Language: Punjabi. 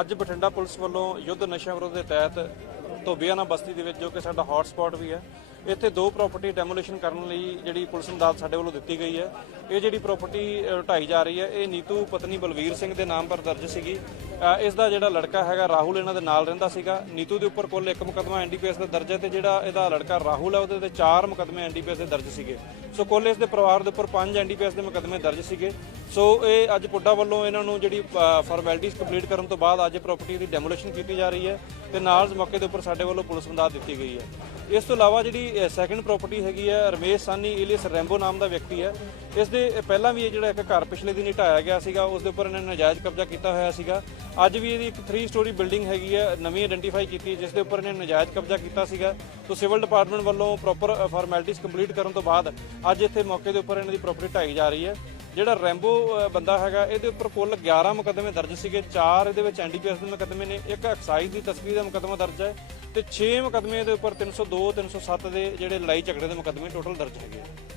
ਅੱਜ ਬਠਿੰਡਾ ਪੁਲਿਸ ਵੱਲੋਂ ਯੁੱਧ ਨਸ਼ਾ ਵਿਰੋਧ ਦੇ ਤਹਿਤ ਧੋਬੀਆਣਾ ਬਸਤੀ ਦੇ ਵਿੱਚ ਜੋ ਕਿ ਸਾਡਾ ਹੌਟ ਸਪੌਟ ਵੀ ਹੈ ਇੱਥੇ ਦੋ ਪ੍ਰਾਪਰਟੀ ਡੈਮੋਲੀਸ਼ਨ ਕਰਨ ਲਈ ਜਿਹੜੀ ਪੁਲਿਸ ਨੂੰ ਦਾਦ ਸਾਡੇ ਵੱਲੋਂ ਦਿੱਤੀ ਗਈ ਹੈ। ਇਹ ਜਿਹੜੀ ਪ੍ਰਾਪਰਟੀ ਅ, ਢਾਈ ਜਾ ਰਹੀ ਹੈ ਇਹ ਨੀਤੂ ਪਤਨੀ ਬਲਵੀਰ ਸਿੰਘ ਦੇ ਨਾਮ ਪਰ ਦਰਜ ਸੀਗੀ। ਇਸ ਦਾ ਜਿਹੜਾ ਲੜਕਾ ਹੈਗਾ ਰਾਹੁਲ ਇਹਨਾਂ ਦੇ ਨਾਲ ਰਹਿੰਦਾ ਸੀਗਾ। ਨੀਤੂ ਦੇ ਉੱਪਰ ਕੁੱਲ ਇੱਕ ਮੁਕਦਮਾ ਐਨਡੀਪੀਐਸ ਦਾ ਦਰਜ ਹੈ ਤੇ ਜਿਹੜਾ ਇਹਦਾ ਲੜਕਾ ਰਾਹੁਲ ਹੈ ਉਹਦੇ ਤੇ ਚਾਰ ਮੁਕਦਮੇ ਐਨਡੀਪੀਐਸ ਦੇ ਦਰਜ ਸੀਗੇ। ਸੋ ਕੁੱਲ ਇਸ ਦੇ ਪਰਿਵਾਰ ਦੇ ਉੱਪਰ ਪੰਜ ਐਨਡੀਪੀਐਸ ਦੇ ਮੁਕਦਮੇ ਦਰਜ ਸੀਗੇ। ਸੋ ਇਹ ਅੱਜ ਪੁੱਡਾ ਵੱਲੋਂ ਇਹਨਾਂ ਨੂੰ ਜਿਹੜੀ ਫਾਰਮੈਲਿਟੀਜ਼ ਕੰਪਲੀਟ ਕਰਨ ਤੋਂ ਬਾਅਦ ਅੱਜ ਪ੍ਰਾਪਰਟੀ ਦੀ ਡੈਮੋਲੀਸ਼ਨ ਕੀਤੀ ਜਾ ਰਹੀ ਹੈ ਤੇ ਨਾਲ ਮੌਕੇ ਦੇ ਉੱਪਰ ਸਾਡੇ ਵੱਲੋਂ ਪੁਲਿਸ ਬੰਦਾ ਦਿੱਤੀ ਗਈ ਹੈ। ਇਸ ਤੋਂ ਇਲਾਵਾ ਜਿਹੜੀ ਸੈਕੰਡ ਪ੍ਰਾਪਰਟੀ ਹੈਗੀ ਹੈ, ਰਮੇਸ਼ ਸਾਨੀ ਇਲੀਅਸ ਰੈਂਬੋ ਨਾਮ ਦਾ ਵਿਅਕਤੀ ਹੈ। ਇਸ ਦੇ ਪਹਿਲਾਂ ਵੀ ਇਹ ਜਿਹੜਾ ਇੱਕ ਘਰ ਪਿਛਲੇ ਦਿਨ ਢਾਇਆ ਗਿਆ ਸੀਗਾ, ਉਸ ਦੇ ਉੱਪਰ ਇਹਨਾਂ ਨੇ ਨਾਜਾਇਜ਼ ਕਬਜ਼ਾ ਕੀਤਾ ਹੋਇਆ ਸੀਗਾ। ਅੱਜ ਵੀ ਇਹਦੀ ਇੱਕ 3 ਸਟੋਰੀ ਬਿਲਡਿੰਗ ਹੈਗੀ ਹੈ ਨਵੀਂ ਆਇਡੈਂਟੀਫਾਈ ਕੀਤੀ, ਜਿਸ ਦੇ ਉੱਪਰ ਇਹਨੇ ਨੇ ਨਜਾਇਜ਼ ਕਬਜ਼ਾ ਕੀਤਾ ਸੀਗਾ। ਤੋਂ ਸਿਵਲ ਡਿਪਾਰਟਮੈਂਟ ਵੱਲੋਂ ਪ੍ਰੋਪਰ ਫਾਰਮੈਲਿਟੀਜ਼ ਕੰਪਲੀਟ ਕਰਨ ਤੋਂ ਬਾਅਦ ਅੱਜ ਇੱਥੇ ਮੌਕੇ ਦੇ ਉੱਪਰ ਇਹਨਾਂ ਦੀ ਪ੍ਰੋਪਰਟੀ ਢਾਈ ਜਾ ਰਹੀ ਹੈ। ਜਿਹੜਾ ਰੈਂਬੋ ਬੰਦਾ ਹੈਗਾ, ਇਹਦੇ ਉੱਪਰ ਕੁੱਲ 11 ਮੁਕੱਦਮੇ ਦਰਜ ਸੀਗੇ। 4 ਇਹਦੇ ਵਿੱਚ ਐਨਡੀਪੀਐਸ ਦੇ ਮੁਕੱਦਮੇ ਨੇ, ਇੱਕ ਐਕਸਾਈਜ਼ ਦੀ ਤਸਕਰੀ ਦਾ ਮੁਕੱਦਮਾ ਦਰਜ ਹੈ ਤੇ 6 ਮੁਕੱਦਮੇ ਦੇ ਉੱਪਰ 302 307 ਦੇ ਜਿਹੜੇ ਲੜਾਈ ਝਗੜੇ ਦੇ ਮੁਕੱਦਮੇ ਟੋਟਲ ਦਰਜ ਹੈਗੇ ਆ।